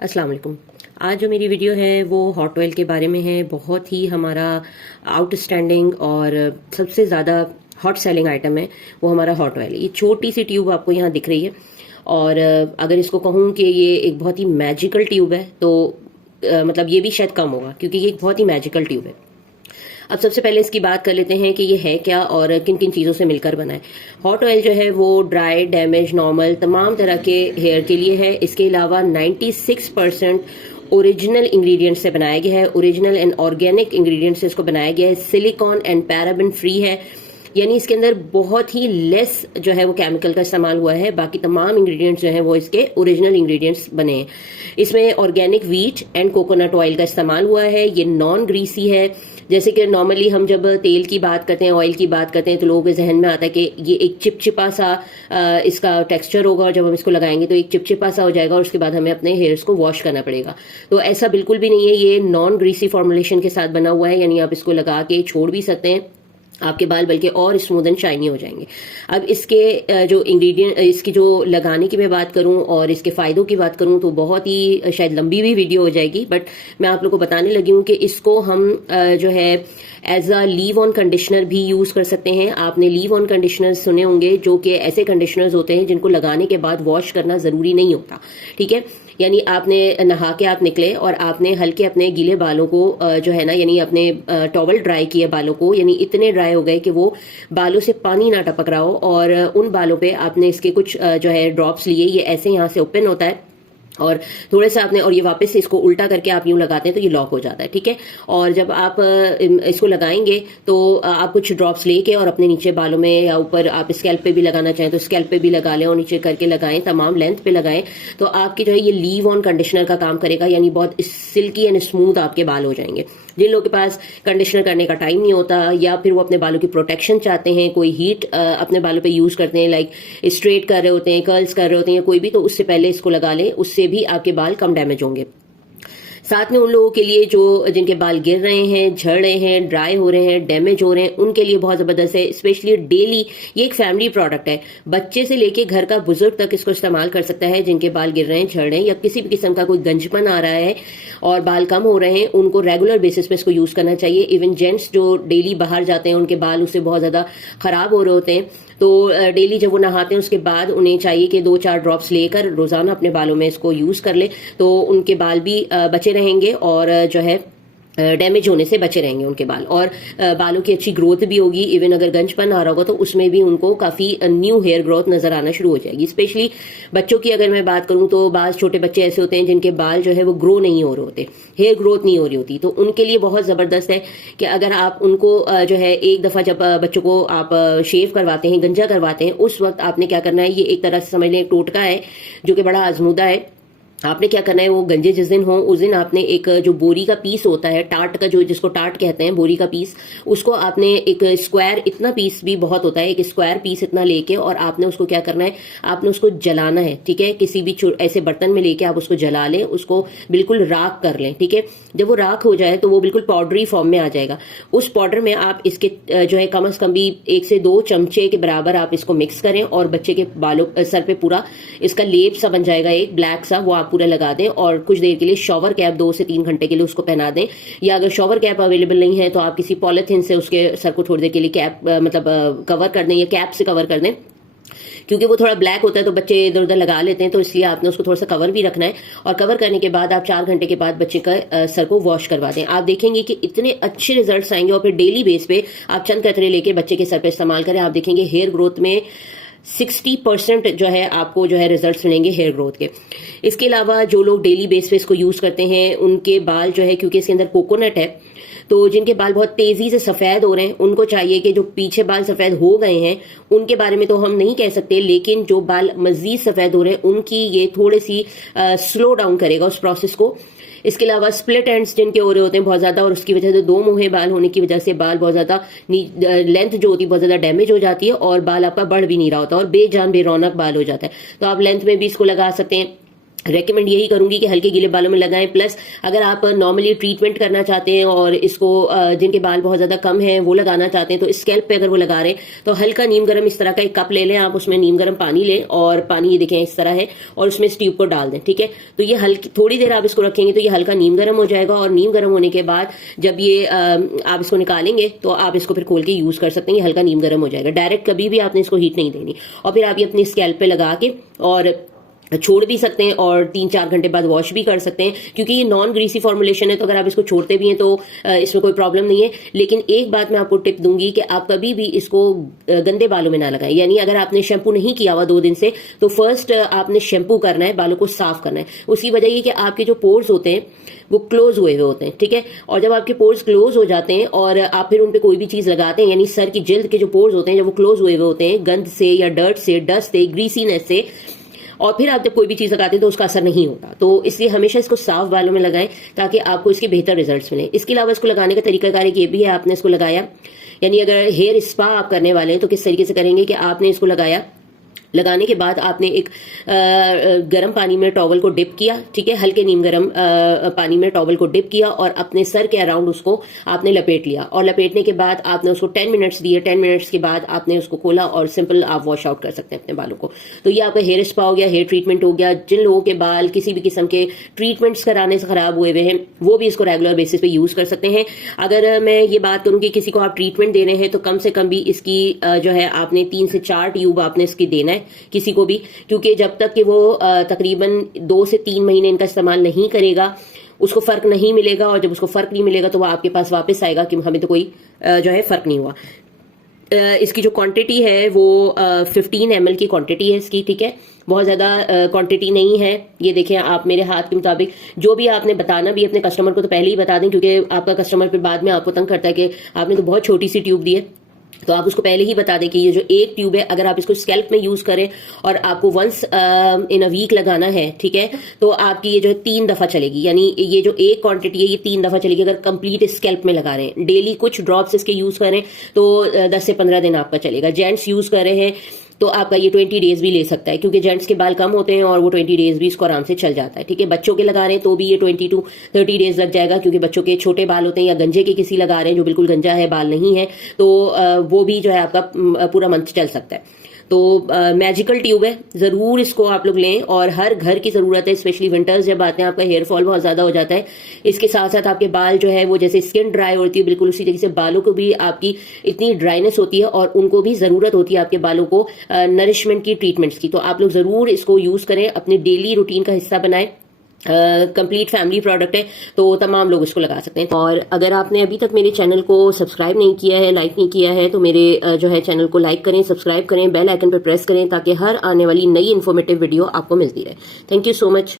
अस्सलाम वालेकुम। आज जो मेरी वीडियो है वो हॉट ऑयल के बारे में है। बहुत ही हमारा आउटस्टैंडिंग और सबसे ज़्यादा हॉट सेलिंग आइटम है वो हमारा हॉट ऑयल। ये छोटी सी ट्यूब आपको यहाँ दिख रही है और अगर इसको कहूँ कि ये एक बहुत ही मैजिकल ट्यूब है तो मतलब ये भी शायद कम होगा, क्योंकि ये एक बहुत ही मैजिकल ट्यूब है। अब सबसे पहले इसकी बात कर लेते हैं कि ये है क्या और किन किन चीज़ों से मिलकर बना है। हॉट ऑयल जो है वो ड्राई, डैमेज, नॉर्मल तमाम तरह के हेयर के लिए है। इसके अलावा 96% ओरिजिनल इंग्रेडिएंट्स से बनाया गया है। ओरिजिनल एंड ऑर्गेनिक इंग्रेडिएंट्स से इसको बनाया गया है। सिलिकॉन एंड पैराबेन फ्री है, यानी इसके अंदर बहुत ही लेस जो है वो केमिकल का इस्तेमाल हुआ है। बाकी तमाम इंग्रेडिएंट्स जो हैं वो इसके ओरिजिनल इंग्रेडिएंट्स बने हैं। इसमें organic wheat and coconut oil का इस्तेमाल हुआ है। ये नॉन ग्रीसी है। जैसे कि नॉर्मली हम जब तेल की बात करते हैं, ऑयल की बात करते हैं, तो लोगों के जहन में आता है कि ये एक चिपचिपा सा इसका टेक्सचर होगा और जब हम इसको लगाएंगे तो एक चिपचिपा सा हो जाएगा और उसके बाद हमें अपने हेयर्स को वॉश करना पड़ेगा। तो ऐसा बिल्कुल भी नहीं है। ये नॉन ग्रीसी फॉर्मुलेशन के साथ बना हुआ है, यानी आप इसको लगा के छोड़ भी सकते हैं। आपके बाल बल्कि और स्मूथ एंड शाइनी हो जाएंगे। अब इसके जो इंग्रेडिएंट, इसकी जो लगाने की मैं बात करूं और इसके फायदों की बात करूं तो बहुत ही शायद लंबी भी वीडियो हो जाएगी, बट मैं आप लोगों को बताने लगी हूं कि इसको हम जो है as a leave on conditioner भी यूज कर सकते हैं। आपने लीव ऑन कंडीशनर सुने होंगे, जो कि ऐसे कंडीशनर्स होते हैं जिनको लगाने के बाद वॉश करना जरूरी नहीं होता। ठीक है, यानी आपने नहा के आप निकले और आपने हल्के अपने गीले बालों को जो है ना, यानी अपने टॉवल ड्राई किए बालों को, यानी इतने ड्राई हो गए कि वो बालों से पानी ना टपक रहा हो, और उन बालों पे आपने इसके कुछ जो है ड्रॉप्स लिए। ये ऐसे यहाँ से ओपन होता है और थोड़े से आपने, और ये वापस से इसको उल्टा करके आप यूं लगाते हैं तो ये लॉक हो जाता है। ठीक है, और जब आप इसको लगाएंगे तो आप कुछ ड्रॉप्स लेके और अपने नीचे बालों में या ऊपर आप स्कैल्प पे भी लगाना चाहें तो स्कैल्प पे भी लगा लें और नीचे करके लगाएं, तमाम लेंथ पे लगाएं, तो आपके जो है ये लीव ऑन कंडीशनर का काम करेगा, यानी बहुत सिल्की एंड स्मूथ आपके बाल हो जाएंगे। जिन लोगों के पास कंडीशनर करने का टाइम नहीं होता या फिर वो अपने बालों की प्रोटेक्शन चाहते हैं, कोई हीट अपने बालों पे यूज करते हैं, लाइक स्ट्रेट कर रहे होते हैं, कर्ल्स कर रहे होते हैं या कोई भी, तो उससे पहले इसको लगा लें, उससे भी आपके बाल कम डैमेज होंगे। साथ में उन लोगों के लिए जो जिनके बाल गिर रहे हैं, झड़ रहे हैं, ड्राई हो रहे हैं, डैमेज हो रहे हैं, उनके लिए बहुत जबरदस्त है। स्पेशली डेली, ये एक फैमिली प्रोडक्ट है। बच्चे से लेके घर का बुजुर्ग तक इसको इस्तेमाल कर सकता है। जिनके बाल गिर रहे हैं, झड़ रहे हैं या किसी भी किस्म का कोई गंजपन आ रहा है और बाल कम हो रहे हैं, उनको रेगुलर बेसिस पे इसको यूज करना चाहिए। इवन जेंट्स जो डेली बाहर जाते हैं, उनके बाल उससे बहुत ज्यादा खराब हो रहे होते हैं, तो डेली जब वो नहाते हैं उसके बाद उन्हें चाहिए कि 2-4 ड्रॉप्स लेकर रोजाना अपने बालों में इसको यूज कर ले, तो उनके बाल भी बचे रहेंगे और जो है डैमेज होने से बचे रहेंगे उनके बाल, और बालों की अच्छी ग्रोथ भी होगी। इवन अगर गंजपन आ रहा होगा तो उसमें भी उनको काफी न्यू हेयर ग्रोथ नजर आना शुरू हो जाएगी। स्पेशली बच्चों की अगर मैं बात करूं तो बाज छोटे बच्चे ऐसे होते हैं जिनके बाल जो है वो ग्रो नहीं हो रहे होते, हेयर ग्रोथ नहीं हो रही होती, तो उनके लिए बहुत जबरदस्त है कि अगर आप उनको जो है एक दफा जब बच्चों को आप शेव करवाते हैं, गंजा करवाते हैं, उस वक्त आपने क्या करना है, ये एक तरह से समझ लें एक टोटका है जो कि बड़ा आजमूदा है। आपने क्या करना है, वो गंजे जिस दिन हो उस दिन आपने एक जो बोरी का पीस होता है, टाट का, जो जिसको टाट कहते हैं, बोरी का पीस, उसको आपने एक स्क्वायर, इतना पीस भी बहुत होता है, एक स्क्वायर पीस इतना लेके और आपने उसको क्या करना है, आपने उसको जलाना है। ठीक है, किसी भी ऐसे बर्तन में लेके आप उसको जला लें, उसको बिल्कुल राख कर लें। ठीक है, जब वो राख हो जाए तो वो बिल्कुल पाउडरी फॉर्म में आ जाएगा। उस पाउडर में आप इसके जो है कम से कम भी 1 से 2 चमचे के बराबर आप इसको मिक्स करें और बच्चे के बालों सर पे पूरा इसका लेप सा बन जाएगा, एक ब्लैक सा, वो आप पूरा लगा दें और कुछ देर के लिए शॉवर कैप 2 से 3 घंटे के लिए उसको पहना दें। या अगर शॉवर कैप अवेलेबल नहीं है तो आप किसी पॉलिथीन से उसके सर को थोड़ी देर के लिए कैप मतलब कवर कर दें या कैप से कवर कर दें, क्योंकि वो थोड़ा ब्लैक होता है तो बच्चे इधर उधर लगा लेते हैं, तो इसलिए आपने उसको थोड़ा सा कवर भी रखना है। और कवर करने के बाद आप 4 घंटे के बाद बच्चे का सर को वॉश करवा दें। आप देखेंगे कि इतने अच्छे रिजल्ट्स आएंगे। और फिर डेली बेस पे आप चंद कतरे लेके बच्चे के सर पे इस्तेमाल करें, आप देखेंगे हेयर ग्रोथ में 60% जो है आपको जो है रिजल्ट्स मिलेंगे हेयर ग्रोथ के। इसके अलावा जो लोग डेली बेस पे इसको यूज करते हैं, उनके बाल जो है, क्योंकि इसके अंदर कोकोनट है, तो जिनके बाल बहुत तेजी से सफेद हो रहे हैं, उनको चाहिए कि जो पीछे बाल सफेद हो गए हैं उनके बारे में तो हम नहीं कह सकते, लेकिन जो बाल मजीद सफेद हो रहे हैं उनकी ये थोड़ी सी स्लो डाउन करेगा उस प्रोसेस को। इसके अलावा स्प्लिट एंड्स जिनके हो रहे होते हैं बहुत ज्यादा, और उसकी वजह से 2 मुहे बाल होने की वजह से बाल बहुत ज्यादा लेंथ जो होती है बहुत ज्यादा डैमेज हो जाती है और बाल आपका बढ़ भी नहीं रहा होता और बेजान बेरौनक बाल हो जाता है, तो आप लेंथ में भी इसको लगा सकते हैं। रेकमेंड यही करूंगी कि हल्के गीले बालों में लगाएं। प्लस अगर आप नॉर्मली ट्रीटमेंट करना चाहते हैं और इसको जिनके बाल बहुत ज्यादा कम हैं वो लगाना चाहते हैं, तो स्कैल्प पे अगर वो लगा रहे हैं तो हल्का नीम गर्म इस तरह का एक कप ले लें आप, उसमें नीम गर्म पानी लें और पानी ये देखें इस तरह है और उसमें इस ट्यूब को डाल दें। ठीक है, तो ये हल्की थोड़ी देर आप इसको रखेंगे तो ये हल्का नीम गर्म हो जाएगा और नीम गर्म होने के बाद जब ये आप इसको निकालेंगे तो आप इसको फिर खोल के यूज कर सकते हैं। ये हल्का नीम गर्म हो जाएगा, डायरेक्ट कभी भी आपने इसको हीट नहीं देनी। और फिर आप ये अपनी स्कैल्प पे लगा के और छोड़ भी सकते हैं और 3-4 घंटे बाद वॉश भी कर सकते हैं, क्योंकि ये नॉन ग्रीसी फॉर्मुलेशन है तो अगर आप इसको छोड़ते भी हैं तो इसमें कोई प्रॉब्लम नहीं है। लेकिन एक बात मैं आपको टिप दूंगी कि आप कभी भी इसको गंदे बालों में ना लगाएं। यानी अगर आपने शैम्पू नहीं किया हुआ 2 दिन से तो फर्स्ट आपने शैम्पू करना है, बालों को साफ करना है। उसकी वजह ये कि आपके जो पोर्स होते हैं वो क्लोज हुए हुए होते हैं। ठीक है, और जब आपके पोर्स क्लोज हो जाते हैं और आप फिर उन पे कोई भी चीज लगाते हैं, यानी सर की जिल्द के जो पोर्स होते हैं जब वो क्लोज हुए हुए होते हैं गंद से या डर्ट से, डस्ट से, ग्रीसीनेस से, और फिर आप जब कोई भी चीज लगाते हैं तो उसका असर नहीं होता। तो इसलिए हमेशा इसको साफ बालों में लगाएं ताकि आपको इसके बेहतर रिजल्ट्स मिले। इसके अलावा इसको लगाने का तरीकाकार ये भी है, आपने इसको लगाया, यानी अगर हेयर स्पा आप करने वाले हैं तो किस तरीके से करेंगे कि आपने इसको लगाया, लगाने के बाद आपने एक गर्म पानी में टॉवल को डिप किया। ठीक है, हल्के नीम गर्म पानी में टॉवल को डिप किया और अपने सर के अराउंड उसको आपने लपेट लिया और लपेटने के बाद आपने उसको 10 मिनट्स दिए। 10 मिनट्स के बाद आपने उसको खोला और सिंपल आप वॉश आउट कर सकते हैं अपने बालों को। तो ये आपका हेयर स्पा हो गया, हेयर ट्रीटमेंट हो गया। जिन लोगों के बाल किसी भी किस्म के ट्रीटमेंट्स कराने से खराब हुए हुए हैं वो भी इसको रेगुलर बेसिस पे यूज कर सकते हैं। अगर मैं ये बात करूं कि किसी को आप ट्रीटमेंट दे रहे हैं तो कम से कम भी इसकी जो है आपने 3 से 4 ट्यूब आपने इसकी देना है किसी को भी, क्योंकि जब तक कि वो तकरीबन 2 से 3 महीने इनका इस्तेमाल नहीं करेगा उसको फर्क नहीं मिलेगा, और जब उसको फर्क नहीं मिलेगा तो वो आपके पास वापस आएगा कि हमें तो कोई जो है फर्क नहीं हुआ। इसकी जो क्वांटिटी है वो 15 ml की क्वांटिटी है इसकी। ठीक है, बहुत ज्यादा क्वांटिटी नहीं है। ये देखें आप मेरे हाथ के मुताबिक, जो भी आपने बताना भी अपने कस्टमर को तो पहले ही बता दें, क्योंकि आपका कस्टमर फिर बाद में आपको तंग करता है कि आपने तो बहुत छोटी सी ट्यूब दी है। तो आप उसको पहले ही बता दें कि ये जो एक ट्यूब है अगर आप इसको स्कैल्प में यूज करें और आपको वंस इन अ वीक लगाना है, ठीक है, तो आपकी ये जो 3 दफा चलेगी। यानी ये जो एक क्वांटिटी है ये 3 दफा चलेगी अगर कंप्लीट स्कैल्प में लगा रहे हैं। डेली कुछ ड्रॉप्स इसके यूज करें तो 10 से 15 दिन आपका चलेगा। जेंट्स यूज कर रहे हैं तो आपका ये 20 डेज भी ले सकता है, क्योंकि जेंट्स के बाल कम होते हैं और वो 20 डेज भी इसको आराम से चल जाता है। ठीक है, बच्चों के लगा रहे हैं तो भी ये 20 to 30 डेज लग जाएगा, क्योंकि बच्चों के छोटे बाल होते हैं या गंजे के किसी लगा रहे हैं जो बिल्कुल गंजा है, बाल नहीं है, तो वो भी जो है आपका पूरा मंथ चल सकता है। तो मैजिकल ट्यूब है, जरूर इसको आप लोग लें और हर घर की जरूरत है, स्पेशली विंटर्स जब आते हैं आपका हेयर फॉल बहुत ज्यादा हो जाता है। इसके साथ साथ आपके बाल जो है वो जैसे स्किन ड्राई होती है बिल्कुल उसी तरीके से बालों को भी आपकी इतनी ड्राइनेस होती है और उनको भी जरूरत होती है आपके बालों को नरिशमेंट की, ट्रीटमेंट्स की। तो आप लोग जरूर इसको यूज करें, अपने डेली रूटीन का हिस्सा बनाएं। कंप्लीट फैमिली प्रोडक्ट है तो तमाम लोग इसको लगा सकते हैं। और अगर आपने अभी तक मेरे चैनल को सब्सक्राइब नहीं किया है, लाइक नहीं किया है, तो मेरे जो है चैनल को लाइक करें, सब्सक्राइब करें, बेल आइकन पर प्रेस करें ताकि हर आने वाली नई इन्फॉर्मेटिव वीडियो आपको मिलती रहे। Thank you so much.